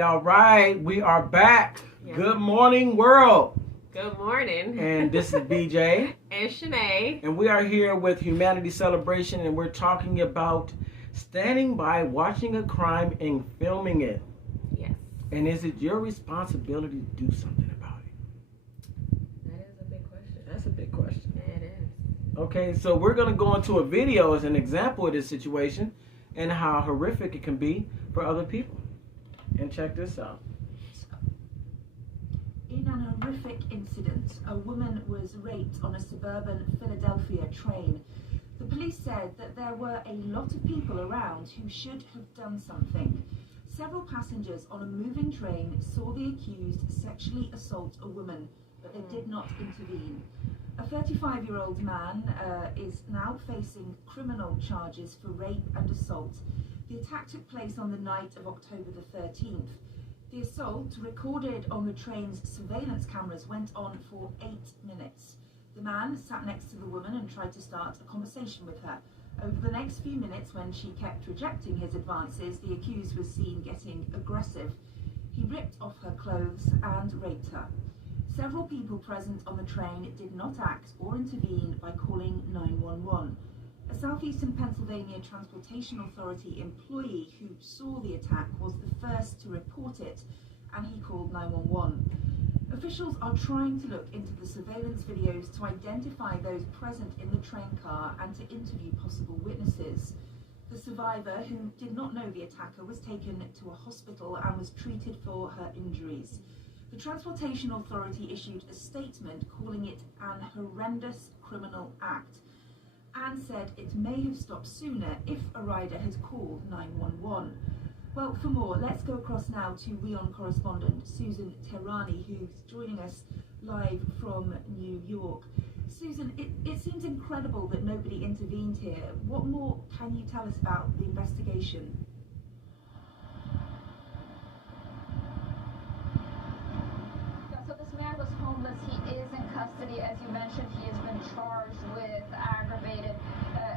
all right. We are back. Yeah. Good morning, world. Good morning. And this is BJ. And Shanae. And we are here with Humanity Celebration, and we're talking about standing by, watching a crime, and filming it. Yes. And is it your responsibility to do something about it? That is a big question. That's a big question. It is. Okay, so we're going to go into a video as an example of this situation and how horrific it can be for other people. And check this out. In an horrific incident, a woman was raped on a suburban Philadelphia train. The police said that there were a lot of people around who should have done something. Several passengers on a moving train saw the accused sexually assault a woman, but they did not intervene. A 35-year-old man is now facing criminal charges for rape and assault. The attack took place on the night of October the 13th. The assault, recorded on the train's surveillance cameras, went on for 8 minutes. The man sat next to the woman and tried to start a conversation with her. Over the next few minutes, when she kept rejecting his advances, the accused was seen getting aggressive. He ripped off her clothes and raped her. Several people present on the train did not act or intervene by calling 911. A southeastern Pennsylvania Transportation Authority employee who saw the attack was the first to report it, and he called 911. Officials are trying to look into the surveillance videos to identify those present in the train car and to interview possible witnesses. The survivor, who did not know the attacker, was taken to a hospital and was treated for her injuries. The Transportation Authority issued a statement calling it an horrendous criminal act, and said it may have stopped sooner if a rider had called 911. Well, for more, let's go across now to WION correspondent Susan Tehrani, who's joining us live from New York. Susan, it seems incredible that nobody intervened here. What more can you tell us about the investigation? So this man was homeless. He is in custody. As you mentioned, he has been charged with aggravated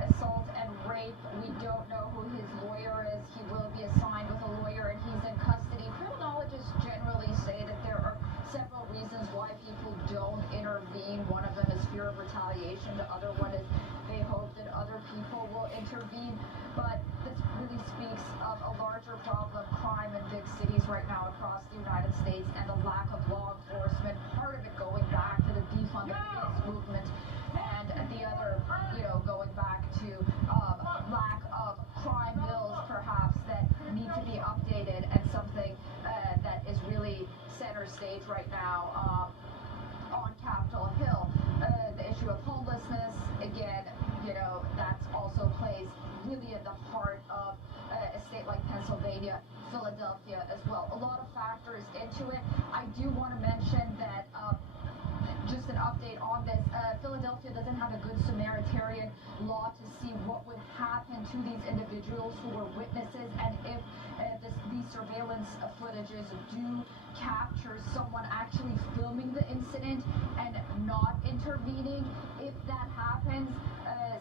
assault and rape. We don't know who his lawyer is. He will be assigned with a lawyer, and he's in custody. Criminologists generally say that there are several reasons why people don't intervene. One of them is fear of retaliation. The other one is they hope that other people will intervene. But this really speaks of a larger problem, crime in big cities right now across the United States, and the lack of law enforcement. Part of it going back to the defund the police movement, and the other, going back to lack of crime bills, perhaps, that need to be updated, and something that is really center stage right now on Capitol Hill. The issue of homelessness, again, that's also plays really at the heart of a state like Pennsylvania, Philadelphia as well. A lot of factors into it. I do want to mention that just an update on this. Philadelphia doesn't have a good Samaritan law to see what would happen to these individuals who were witnesses, and if these surveillance footages do capture someone actually filming the incident and not intervening. If that happens,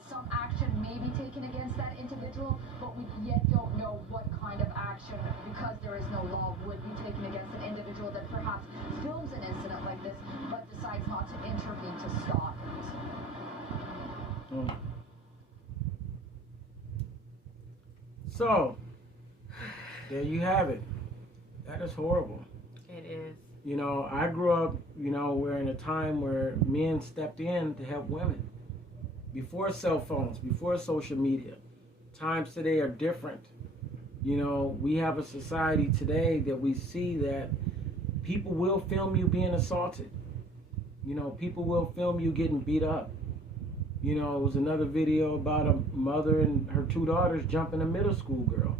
some action may be taken against that individual, but we yet don't know what kind of action, because there is no law, would be taken against an individual that perhaps films an incident like this but decides not to intervene to stop it. So, there you have it. That is horrible. It is. I grew up, we're in a time where men stepped in to help women. Before cell phones, before social media. Times today are different. We have a society today that we see that people will film you being assaulted. People will film you getting beat up. It was another video about a mother and her 2 daughters jumping a middle school girl.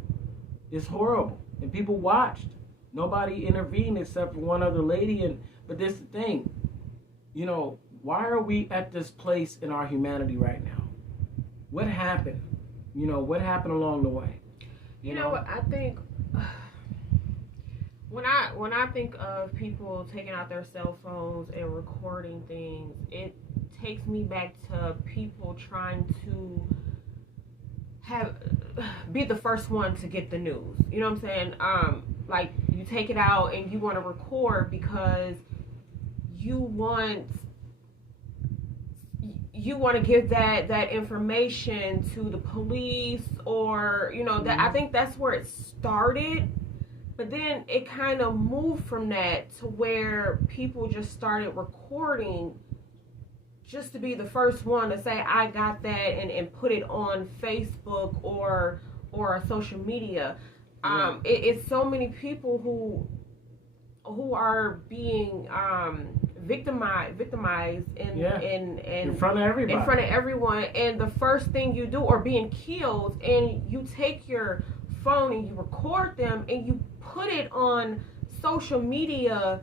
It's horrible. And people watched. Nobody intervened except for one other lady. But this is the thing. Why are we at this place in our humanity right now? What happened? What happened along the way? You know what? I think when I think of people taking out their cell phones and recording things, it takes me back to people trying to be the first one to get the news. You know what I'm saying? Like you take it out and you want to record because you want to give that information to the police, or that I think that's where it started. But then it kind of moved from that to where people just started recording just to be the first one to say I got that and put it on Facebook or social media. It's so many people who are being victimized in front of everybody, in front of everyone, and the first thing you do, or being killed, and you take your phone and you record them and you put it on social media,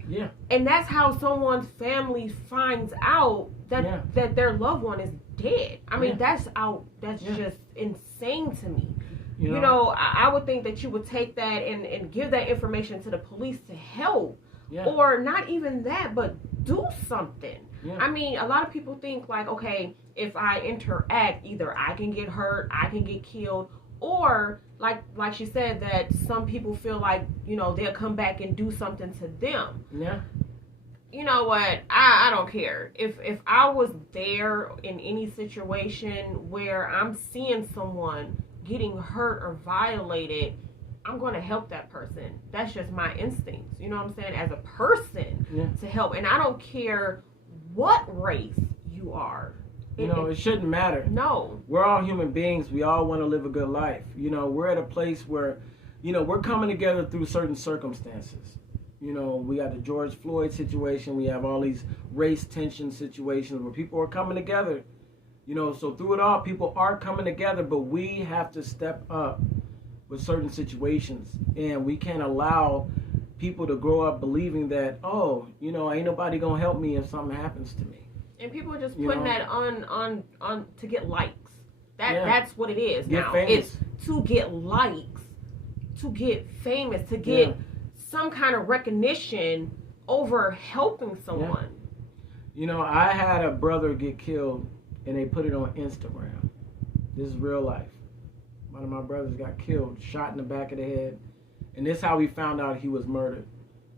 and that's how someone's family finds out that their loved one is dead. I mean, that's just insane to me. I would think that you would take that and give that information to the police to help, or not even that, but do something. I mean, a lot of people think like, okay, if I interact, either I can get hurt, I can get killed, or like she said, that some people feel like, they'll come back and do something to them. Yeah. You know what? I don't care. If I was there in any situation where I'm seeing someone getting hurt or violated, I'm going to help that person. That's just my instincts. You know what I'm saying? As a person, to help. And I don't care what race you are. It shouldn't matter. No. We're all human beings. We all want to live a good life. We're at a place where, we're coming together through certain circumstances. We got the George Floyd situation. We have all these race tension situations where people are coming together. So through it all, people are coming together, but we have to step up with certain situations. And we can't allow people to grow up believing that, ain't nobody going to help me if something happens to me. And people are just putting that on to get likes. That's what it is get now. Famous. It's to get likes, to get famous, to get some kind of recognition over helping someone. I had a brother get killed, and they put it on Instagram. This is real life. One of my brothers got killed, shot in the back of the head. And this is how we found out he was murdered.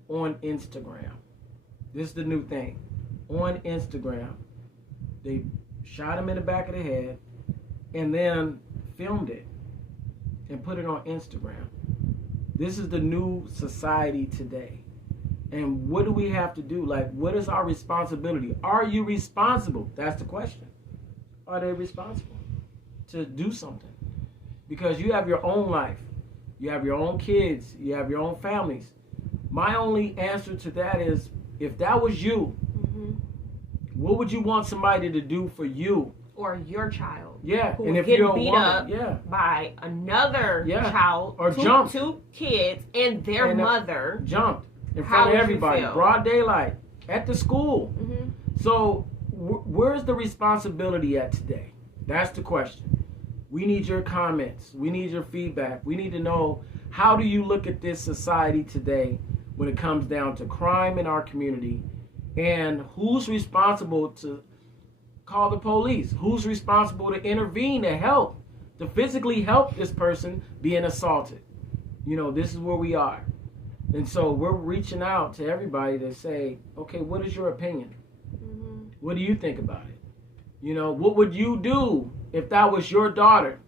On Instagram. This is the new thing. On Instagram. They shot him in the back of the head and then filmed it and put it on Instagram. This is the new society today. And what do we have to do? Like, what is our responsibility? Are you responsible? That's the question. Are they responsible to do something? Because you have your own life. You have your own kids. You have your own families. My only answer to that is, if that was you, what would you want somebody to do for you? Or your child. Yeah. Who And if get you're beat a woman, up by another child. Or two kids and their mother. Jumped in front of everybody. Broad daylight. At the school. So where's the responsibility at today? That's the question. We need your comments. We need your feedback. We need to know, how do you look at this society today when it comes down to crime in our community? And who's responsible to call the police? Who's responsible to intervene, to help, to physically help this person being assaulted? This is where we are. And so we're reaching out to everybody to say, okay, what is your opinion? What do you think about it? What would you do if that was your daughter?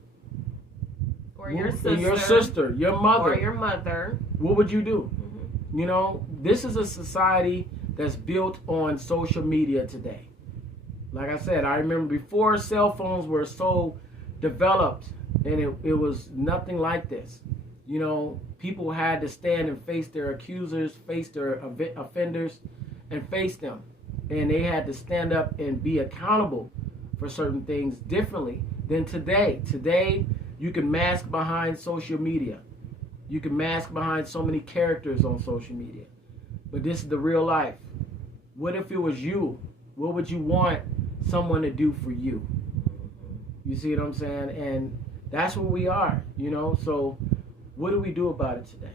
Or your sister, your mother. Or your mother. What would you do? This is a society that's built on social media today. Like I said, I remember before cell phones were so developed, and it was nothing like this. People had to stand and face their accusers, face their offenders, and face them. And they had to stand up and be accountable for certain things differently than today. Today, you can mask behind social media. You can mask behind so many characters on social media. But this is the real life. What if it was you? What would you want someone to do for you? You see what I'm saying? And that's where we are, So what do we do about it today?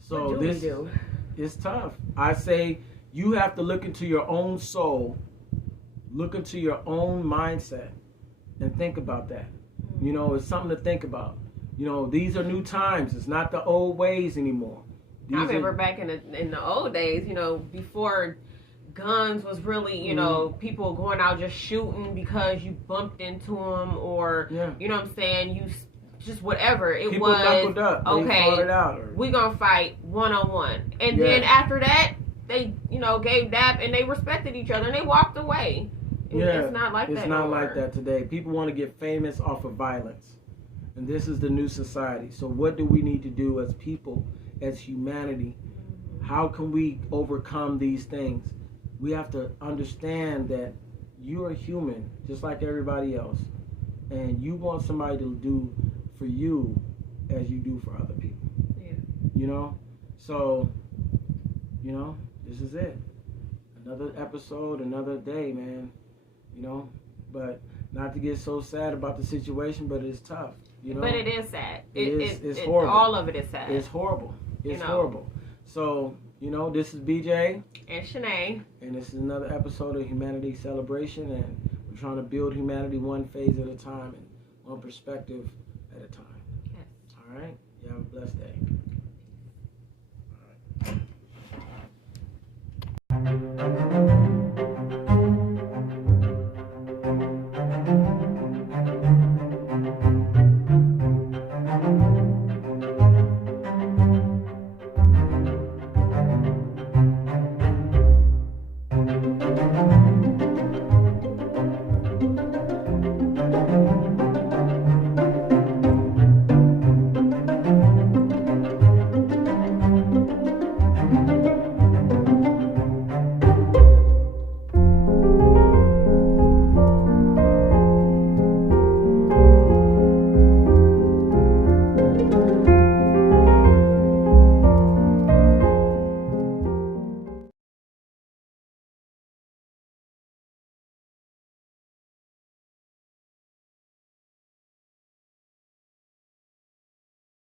So what do we do? It's tough. I say you have to look into your own soul, look into your own mindset, and think about that. It's something to think about. You know, these are new times. It's not the old ways anymore. I remember back in the old days, you know, before guns was really, you know, people going out just shooting because you bumped into them or, you know what I'm saying, you just whatever. It people was, knuckled up. okay, fought it out, we gonna fight one-on-one. And then after that, they, you know, gave dap and they respected each other and they walked away. It's not like that It's not like that today. People want to get famous off of violence. And this is the new society. So what do we need to do as people, as humanity? How can we overcome these things? We have to understand that you are human, just like everybody else. And you want somebody to do for you as you do for other people. Yeah. You know? So, you know, this is it. Another episode, another day, man. You know? But not to get so sad about the situation, but it's tough. You know? But it is sad. It's horrible. All of it is sad. It's horrible. It's horrible. So, you know, this is BJ. And Shanae. And this is another episode of Humanity Celebration. And we're trying to build humanity one phase at a time and one perspective at a time. Yes. All right? You have a blessed day.